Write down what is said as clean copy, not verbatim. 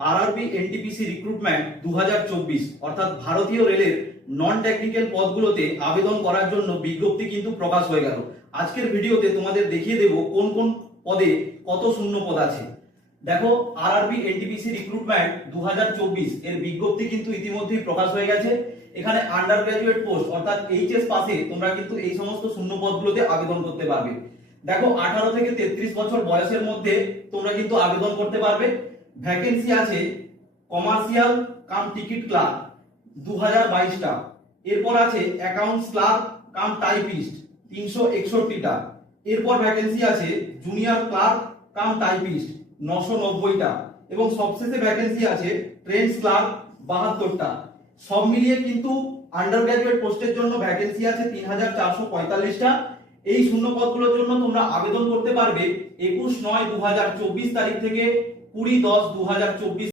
RRB NTPC recruitment 2024 অর্থাৎ ভারতীয় রেলের নন টেকনিক্যাল পদগুলোতে আবেদন করার জন্য বিজ্ঞপ্তি কিন্তু প্রকাশ হয়ে গেল। আজকের ভিডিওতে তোমাদের দেখিয়ে দেব কোন কোন পদে কত শূন্য পদ আছে। দেখো, আরআরবি এনটিপিসি রিক্রুটমেন্ট 2024 এর বিজ্ঞপ্তি কিন্তু ইতিমধ্যেই প্রকাশ হয়ে গেছে। এখানে আন্ডার গ্রাজুয়েট পোস্ট অর্থাৎ এইচএস পাসে তোমরা কিন্তু এই সমস্ত শূন্য পদগুলোতে আবেদন করতে পারবে। দেখো, 18 থেকে 33 বছর বয়সের মধ্যে তোমরা কিন্তু আবেদন করতে পারবে। ভ্যাকেন্সি আছে কমার্শিয়াল কাম টিকিট ক্লার্ক 2022টা। এরপর আছে অ্যাকাউন্টস ক্লার্ক কাম টাইপিস্ট 361টা। এরপর ভ্যাকেন্সি আছে জুনিয়র ক্লার্ক কাম টাইপিস্ট 990টা এবং সবশেষে ভ্যাকেন্সি আছে ট্রেন্স ক্লার্ক 72টা। সব মিলিয়ে কিন্তু আন্ডার গ্রাজুয়েট পোস্টের জন্য ভ্যাকেন্সি আছে 3445টা। এই শূন্য পদগুলোর জন্য তোমরা আবেদন করতে পারবে 21/9/2024 তারিখ থেকে 20/10/2024